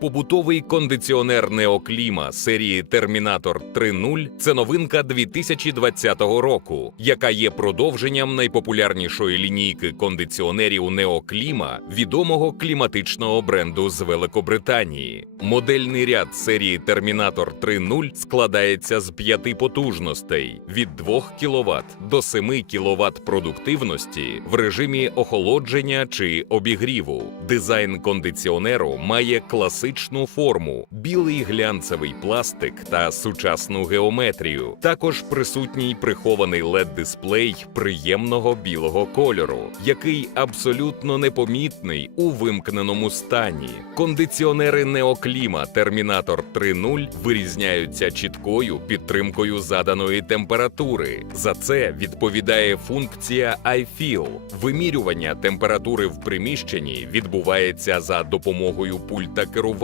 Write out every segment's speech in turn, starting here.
Побутовий кондиціонер Неокліма серії Термінатор 3.0 це новинка 2020 року, яка є продовженням найпопулярнішої лінійки кондиціонерів Неокліма, відомого кліматичного бренду з Великобританії. Модельний ряд серії Термінатор 3.0 складається з п'яти потужностей від 2 кВт до 7 кВт продуктивності в режимі охолодження чи обігріву. Дизайн кондиціонеру має класичну форму, білий глянцевий пластик та сучасну геометрію. Також присутній прихований led дисплей приємного білого кольору, який абсолютно непомітний у вимкненому стані. Кондиціонери Неокліма Terminator 3.0 вирізняються чіткою підтримкою заданої температури. За це відповідає функція iFeel. Вимірювання температури в приміщенні відбувається за допомогою пульта керування,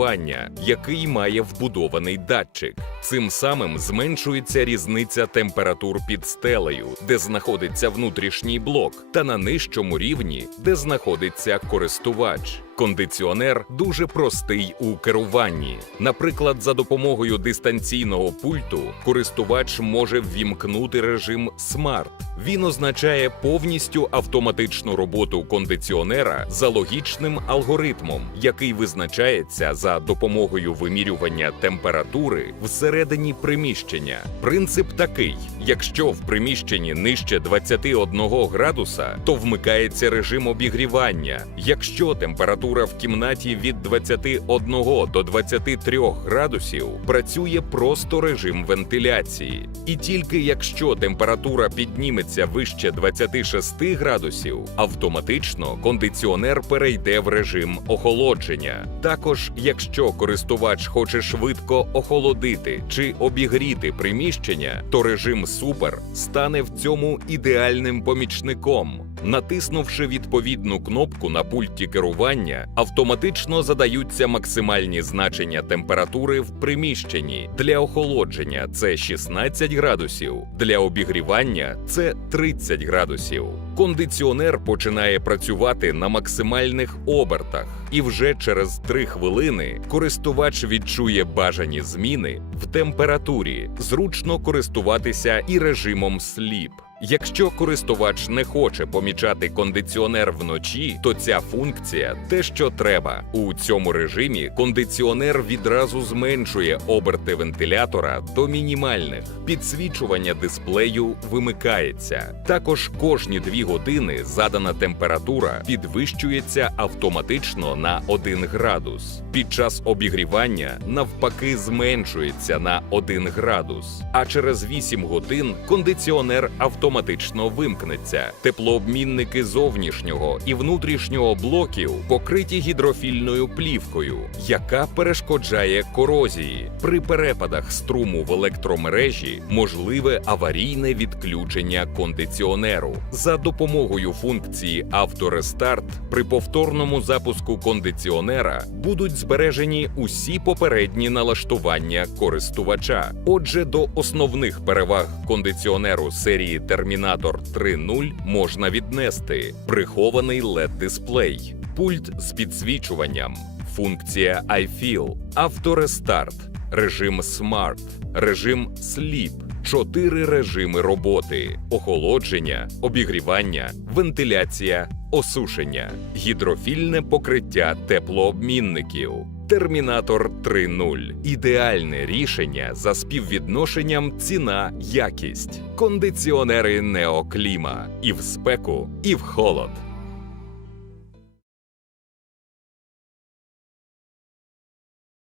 який має вбудований датчик. Цим самим зменшується різниця температур під стелею, де знаходиться внутрішній блок, та на нижчому рівні, де знаходиться користувач. Кондиціонер дуже простий у керуванні. Наприклад, за допомогою дистанційного пульту користувач може ввімкнути режим Smart. Він означає повністю автоматичну роботу кондиціонера за логічним алгоритмом, який визначається за допомогою вимірювання температури всередині приміщення. Принцип такий: якщо в приміщенні нижче 21 градуса, то вмикається режим обігрівання. Якщо температура в кімнаті від 21 до 23 градусів, працює просто режим вентиляції. І тільки якщо температура підніметься вище 26 градусів, автоматично кондиціонер перейде в режим охолодження. Також, якщо користувач хоче швидко охолодити чи обігріти приміщення, то режим Супер стане в цьому ідеальним помічником. Натиснувши відповідну кнопку на пульті керування, автоматично задаються максимальні значення температури в приміщенні. Для охолодження це 16 градусів, для обігрівання це 30 градусів. Кондиціонер починає працювати на максимальних обертах, і вже через 3 хвилини користувач відчує бажані зміни в температурі. Зручно користуватися і режимом сліп. Якщо користувач не хоче помічати кондиціонер вночі, то ця функція те, що треба. У цьому режимі кондиціонер відразу зменшує оберти вентилятора до мінімальних. Підсвічування дисплею вимикається. Також кожні дві години задана температура підвищується автоматично на 1 градус. Під час обігрівання навпаки зменшується на 1 градус. А через 8 годин кондиціонер автоматично вимкнеться. Теплообмінники зовнішнього і внутрішнього блоків покриті гідрофільною плівкою, яка перешкоджає корозії. При перепадах струму в електромережі можливе аварійне відключення кондиціонеру. За допомогою функції авторестарт при повторному запуску кондиціонера будуть збережені усі попередні налаштування користувача. Отже, до основних переваг кондиціонеру серії Термінатор 3.0 можна віднести. Прихований led дисплей, пульт з підсвічуванням, функція iFeel, авторестарт, режим Smart, режим Sleep, чотири режими роботи: охолодження, обігрівання, вентиляція, осушення, гідрофільне покриття теплообмінників. Термінатор 3.0 ідеальне рішення за співвідношенням ціна-якість. Кондиціонери Неокліма і в спеку, і в холод.